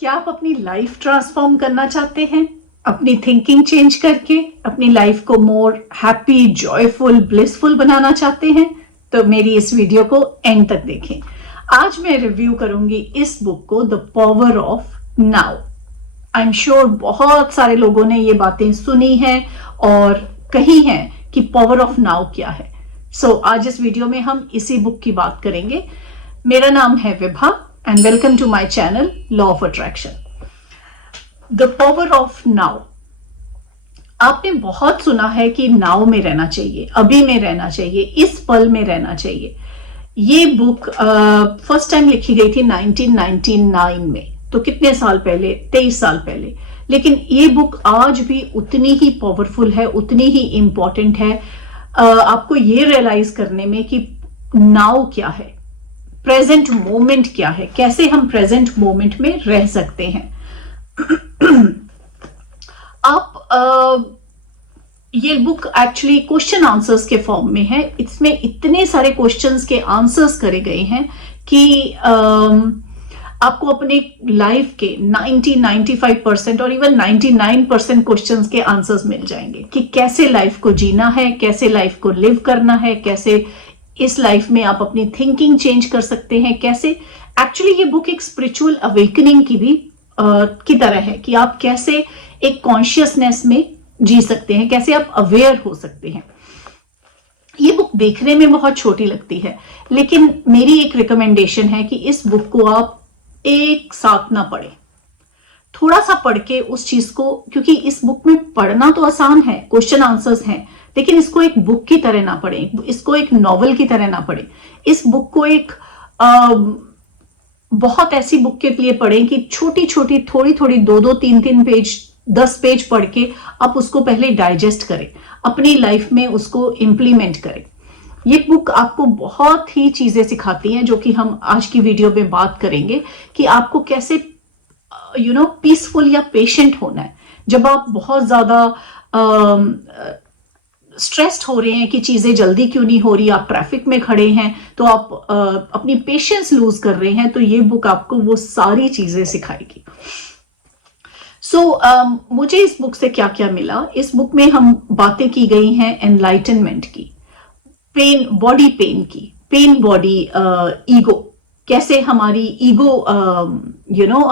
क्या आप अपनी लाइफ ट्रांसफॉर्म करना चाहते हैं? अपनी थिंकिंग चेंज करके अपनी लाइफ को मोर हैप्पी, जॉयफुल, ब्लिसफुल बनाना चाहते हैं? तो मेरी इस वीडियो को एंड तक देखें। आज मैं रिव्यू करूंगी इस बुक को, the power of now. I am sure बहुत सारे लोगों ने ये बातें सुनी हैं और कही हैं कि पावर ऑफ नाउ क्या है। आज इस वीडियो में हम इसी बुक की बात करेंगे। मेरा नाम है Vibha and welcome to my channel Law of Attraction. The power of now. आपने बहुत सुना है कि नाउ में रहना चाहिए, अभी में रहना चाहिए, इस पल में रहना चाहिए। ये बुक फर्स्ट टाइम लिखी गई थी 1999 में, तो कितने साल पहले? 23 साल पहले। लेकिन ये बुक आज भी उतनी ही पावरफुल है, उतनी ही इंपॉर्टेंट है आपको ये रियलाइज करने में कि नाउ क्या है, प्रेजेंट मोमेंट क्या है, कैसे हम प्रेजेंट मोमेंट में रह सकते हैं। आप ये बुक एक्चुअली क्वेश्चन आंसर्स के फॉर्म में है। इसमें इतने सारे क्वेश्चंस के आंसर्स करे गए हैं कि आपको अपने लाइफ के 95% और इवन 99% क्वेश्चंस के आंसर्स मिल जाएंगे कि कैसे लाइफ को जीना है, कैसे लाइफ को लिव करना है, कैसे इस लाइफ में आप अपनी थिंकिंग चेंज कर सकते हैं, कैसे एक्चुअली ये बुक एक स्पिरिचुअल अवेकनिंग की भी की तरह है कि आप कैसे एक कॉन्शियसनेस में जी सकते हैं, कैसे आप अवेयर हो सकते हैं। ये बुक देखने में बहुत छोटी लगती है, लेकिन मेरी एक रिकमेंडेशन है कि इस बुक को आप एक साथ ना पढ़ें, थोड़ा सा पढ़ के उस चीज को, क्योंकि इस बुक में पढ़ना तो आसान है, क्वेश्चन आंसर्स हैं, लेकिन इसको एक बुक की तरह ना पढ़ें, इसको एक नॉवल की तरह ना पढ़ें। इस बुक को एक बहुत ऐसी बुक के लिए पढ़ें कि छोटी छोटी, थोड़ी थोड़ी, 2-2, 3-3 पेज, 10 पेज पढ़ के आप उसको पहले डाइजेस्ट करें, अपनी लाइफ में उसको इंप्लीमेंट करें। ये बुक आपको बहुत ही चीजें सिखाती हैं जो कि हम आज की वीडियो में बात करेंगे कि आपको कैसे पीसफुल या पेशेंट होना है। जब आप बहुत ज्यादा स्ट्रेस्ड हो रहे हैं कि चीजें जल्दी क्यों नहीं हो रही, आप ट्रैफिक में खड़े हैं तो आप अपनी पेशेंस लूज कर रहे हैं, तो ये बुक आपको वो सारी चीजें सिखाएगी। मुझे इस बुक से क्या क्या मिला, इस बुक में हम बातें की गई हैं एनलाइटनमेंट की, पेन, बॉडी पेन की, पेन बॉडी, ईगो, कैसे हमारी ईगो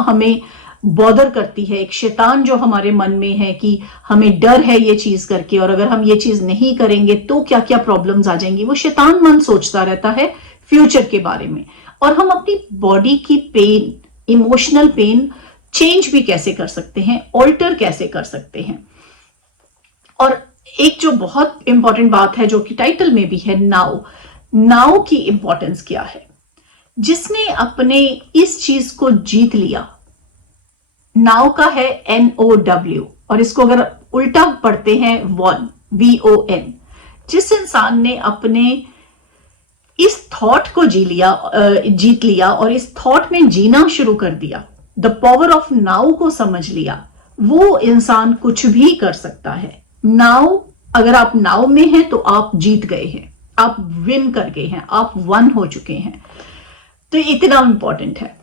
हमें बॉदर करती है, एक शैतान जो हमारे मन में है कि हमें डर है ये चीज करके, और अगर हम ये चीज नहीं करेंगे तो क्या क्या प्रॉब्लम्स आ जाएंगी। वो शैतान मन सोचता रहता है फ्यूचर के बारे में, और हम अपनी बॉडी की पेन, इमोशनल पेन चेंज भी कैसे कर सकते हैं, ऑल्टर कैसे कर सकते हैं। और एक जो बहुत इंपॉर्टेंट बात है जो कि टाइटल में भी है, नाउ। नाउ की इंपॉर्टेंस क्या है? जिसने अपने इस चीज को जीत लिया, नाउ का है NOW, और इसको अगर उल्टा पढ़ते हैं VON। जिस इंसान ने अपने इस थॉट को जीत लिया और इस थॉट में जीना शुरू कर दिया, द पावर ऑफ नाउ को समझ लिया, वो इंसान कुछ भी कर सकता है। नाउ, अगर आप नाउ में हैं तो आप जीत गए हैं, आप विन कर गए हैं, आप वन हो चुके हैं। तो इतना इंपॉर्टेंट है।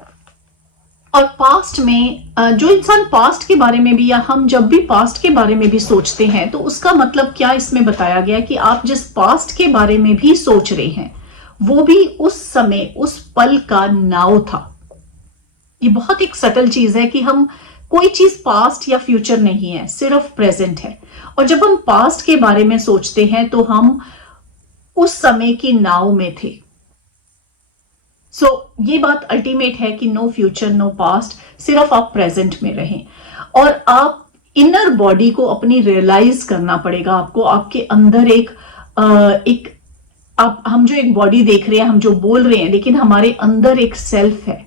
और पास्ट में जो इंसान पास्ट के बारे में भी, या हम जब भी पास्ट के बारे में भी सोचते हैं, तो उसका मतलब क्या इसमें बताया गया कि आप जिस पास्ट के बारे में भी सोच रहे हैं वो भी उस समय, उस पल का नाउ था। ये बहुत एक सटल चीज है कि हम, कोई चीज पास्ट या फ्यूचर नहीं है, सिर्फ प्रेजेंट है। और जब हम पास्ट के बारे में सोचते हैं तो हम उस समय की नाउ में थे। ये बात अल्टीमेट है कि नो फ्यूचर, नो पास्ट, सिर्फ आप प्रेजेंट में रहें। और आप इनर बॉडी को अपनी रियलाइज करना पड़ेगा आपको। आपके अंदर हम जो एक बॉडी देख रहे हैं, हम जो बोल रहे हैं, लेकिन हमारे अंदर एक सेल्फ है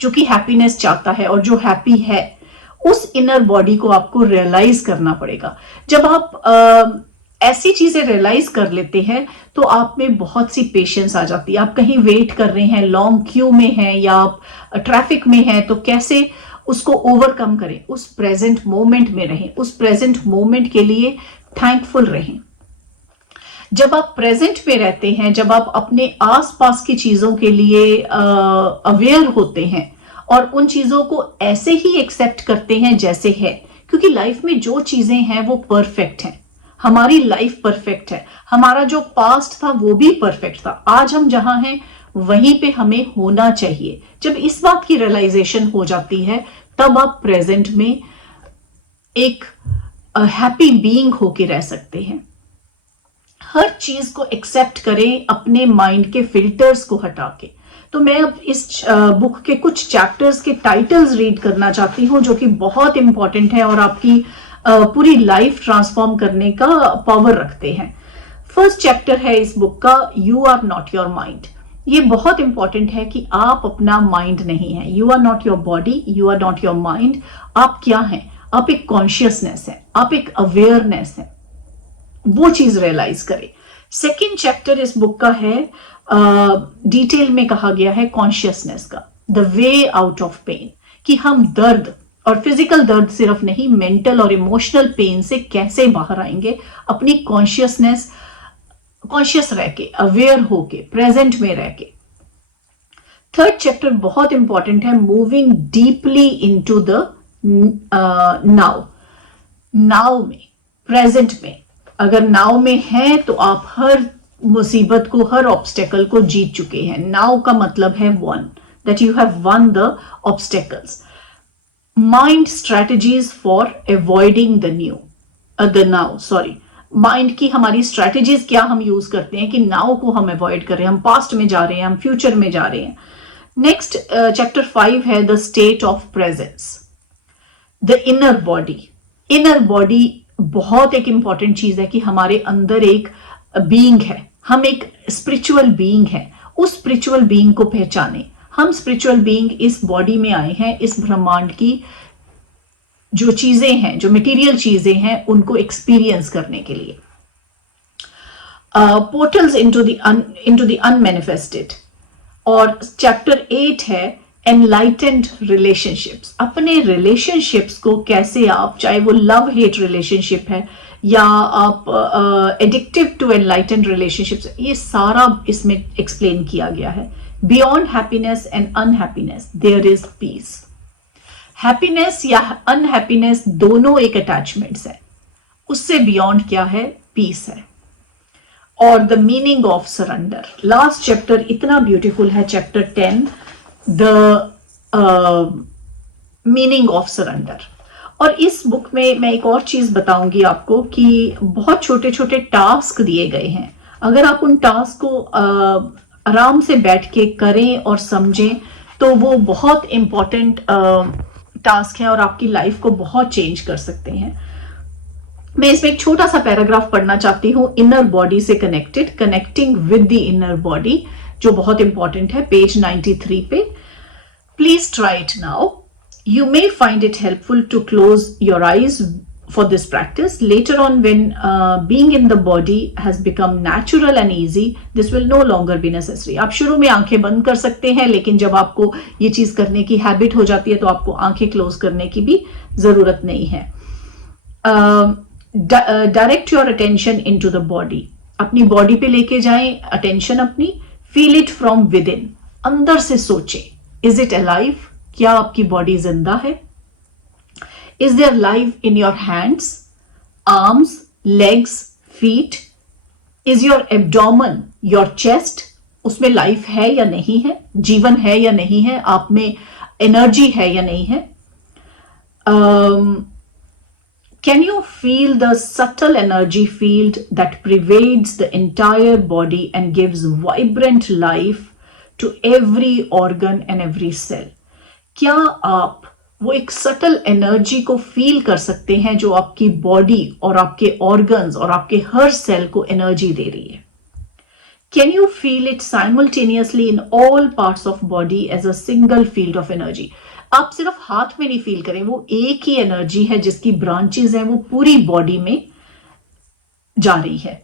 जो कि हैप्पीनेस चाहता है और जो हैप्पी है। उस इनर बॉडी को आपको रियलाइज करना पड़ेगा। जब आप ऐसी चीजें रियलाइज कर लेते हैं तो आप में बहुत सी पेशेंस आ जाती है। आप कहीं वेट कर रहे हैं, लॉन्ग क्यू में हैं, या आप ट्रैफिक में हैं, तो कैसे उसको ओवरकम करें, उस प्रेजेंट मोमेंट में रहें, उस प्रेजेंट मोमेंट के लिए थैंकफुल रहें। जब आप प्रेजेंट पे रहते हैं, जब आप अपने आसपास की चीजों के लिए अवेयर होते हैं और उन चीजों को ऐसे ही एक्सेप्ट करते हैं जैसे है, क्योंकि लाइफ में जो चीजें हैं वो परफेक्ट हैं। हमारी लाइफ परफेक्ट है, हमारा जो पास्ट था वो भी परफेक्ट था, आज हम जहां हैं वहीं पे हमें होना चाहिए। जब इस बात की रियलाइजेशन हो जाती है तब आप प्रेजेंट में एक हैप्पी बीइंग होके रह सकते हैं। हर चीज को एक्सेप्ट करें अपने माइंड के फिल्टर्स को हटा के। तो मैं अब इस बुक के कुछ चैप्टर्स के टाइटल्स रीड करना चाहती हूं जो कि बहुत इंपॉर्टेंट है और आपकी पूरी लाइफ ट्रांसफॉर्म करने का पावर रखते हैं। फर्स्ट चैप्टर है इस बुक का, you are not your mind. ये बहुत इंपॉर्टेंट है कि आप अपना माइंड नहीं है। You are not your body, you are not your mind. आप क्या हैं? आप एक कॉन्शियसनेस है, आप एक अवेयरनेस है, वो चीज रियलाइज करें। सेकेंड चैप्टर इस बुक का है, डिटेल में कहा गया है कॉन्शियसनेस का, the way out of pain, कि हम दर्द और फिजिकल दर्द सिर्फ नहीं, मेंटल और इमोशनल पेन से कैसे बाहर आएंगे अपनी कॉन्शियस रह के, अवेयर होके, प्रेजेंट में रह के। थर्ड चैप्टर बहुत इंपॉर्टेंट है, moving deeply into the now में, प्रेजेंट में। अगर नाउ में है तो आप हर मुसीबत को, हर ऑब्स्टेकल को जीत चुके हैं। नाउ का मतलब है one, that you have one the obstacles. Mind strategies for avoiding the now, sorry, mind की हमारी स्ट्रेटजीज क्या हम यूज करते हैं कि नाउ को हम अवॉइड कर रहे हैं, हम पास्ट में जा रहे हैं, हम फ्यूचर में जा रहे हैं। नेक्स्ट चैप्टर 5 है the state of presence, the inner body. Inner body बहुत एक इंपॉर्टेंट चीज है कि हमारे अंदर एक बीइंग है, हम एक स्पिरिचुअल बीइंग है। उस स्पिरिचुअल बीइंग को पहचाने। हम स्पिरिचुअल बीइंग इस बॉडी में आए हैं, इस ब्रह्मांड की जो चीजें हैं, जो मटेरियल चीजें हैं, उनको एक्सपीरियंस करने के लिए। Portals into the unmanifested. और चैप्टर 8 है एनलाइटेंड रिलेशनशिप्स। अपने रिलेशनशिप्स को कैसे आप, चाहे वो लव हेट रिलेशनशिप है या आप एडिक्टिव टू एनलाइटेंड रिलेशनशिप्स, ये सारा इसमें एक्सप्लेन किया गया है। Beyond happiness and unhappiness there is peace. Happiness या अनहैप्पीनेस दोनों एक अटैचमेंट्स है, उससे बियॉन्ड क्या है? पीस है। और the meaning of surrender, last chapter इतना ब्यूटीफुल है, chapter 10, the meaning of surrender. और इस बुक में मैं एक और चीज बताऊंगी आपको कि बहुत छोटे छोटे टास्क दिए गए हैं। अगर आप उन टास्क को आराम से बैठ के करें और समझें तो वो बहुत इंपॉर्टेंट टास्क है और आपकी लाइफ को बहुत चेंज कर सकते हैं। मैं इसमें एक छोटा सा पैराग्राफ पढ़ना चाहती हूँ, इनर बॉडी से connected, connecting with the inner body, जो बहुत इंपॉर्टेंट है, पेज 93 पे। Please try it now. You may find it helpful to close your eyes for this practice. Later on, when being in the body has become natural and easy, this will no longer be necessary. आप शुरू में आंखें बंद कर सकते हैं, लेकिन जब आपको ये चीज करने की हैबिट हो जाती है तो आपको आंखें क्लोज करने की भी जरूरत नहीं है. Direct your attention into the body. अपनी बॉडी पे लेके जाएं अटेंशन अपनी. Feel it from with in. अंदर से सोचें. Is it alive? क्या आपकी बॉडी जिंदा है? Is their life in your hands, arms, legs, feet? Is your abdomen, your chest, उसमें लाइफ है या नहीं है? जीवन है या नहीं है? आप में एनर्जी है या नहीं है? Can you feel the subtle energy field that pervades the entire body and gives vibrant life to every organ and every cell? क्या आप वो एक सटल एनर्जी को फील कर सकते हैं जो आपकी बॉडी और आपके ऑर्गन्स और आपके हर सेल को एनर्जी दे रही है? Can you feel it simultaneously in all parts of body as a single field of energy? आप सिर्फ हाथ में नहीं फील करें, वो एक ही एनर्जी है जिसकी ब्रांचेस हैं वो पूरी बॉडी में जा रही है.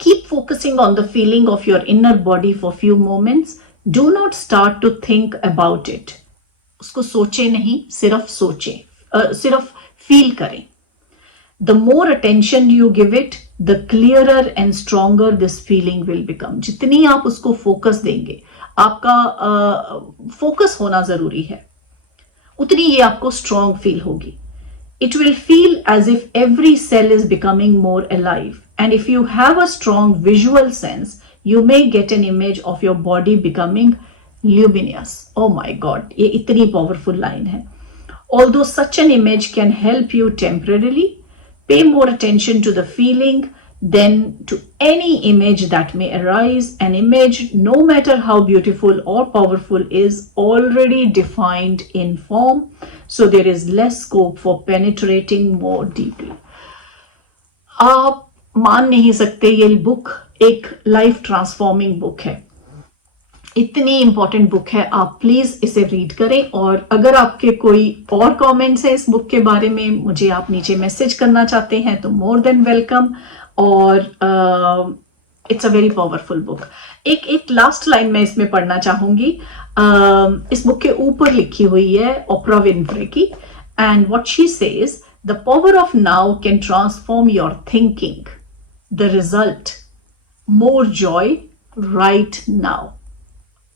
Keep focusing on the feeling of your inner body for few moments. Do not start to think about it. उसको सोचे नहीं, सिर्फ सोचें, सिर्फ फील करें. The more attention you give it, the clearer and stronger this feeling will become. जितनी आप उसको फोकस देंगे, आपका फोकस होना जरूरी है, उतनी ये आपको स्ट्रॉन्ग फील होगी. It will feel as if every cell is becoming more alive. And if you have a strong visual sense, you may get an image of your body becoming luminous. Oh my God, ये इतनी powerful line है. Although such an image can help you temporarily, pay more attention to the feeling than to any image that may arise. An image, no matter how beautiful or powerful, is already defined in form, so there is less scope for penetrating more deeply. आप मान नहीं सकते, ये book एक life transforming book है, इतनी important book है. आप प्लीज इसे रीड करें. और अगर आपके कोई और कमेंट्स है इस बुक के बारे में, मुझे आप नीचे मैसेज करना चाहते हैं तो मोर देन वेलकम. और it's a very powerful book. एक लास्ट लाइन मैं इसमें पढ़ना चाहूंगी. इस बुक के ऊपर लिखी हुई है ओप्रा विनफ्रे की, and what she says, the power of now can transform your thinking, the result more Joy right now.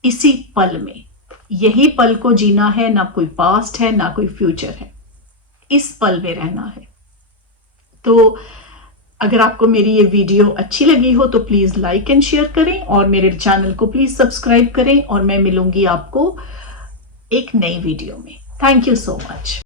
इसी पल में, यही पल को जीना है, ना कोई पास्ट है ना कोई फ्यूचर है, इस पल में रहना है. तो अगर आपको मेरी ये वीडियो अच्छी लगी हो तो प्लीज लाइक एंड शेयर करें, और मेरे चैनल को प्लीज सब्सक्राइब करें, और मैं मिलूंगी आपको एक नई वीडियो में. Thank you so much.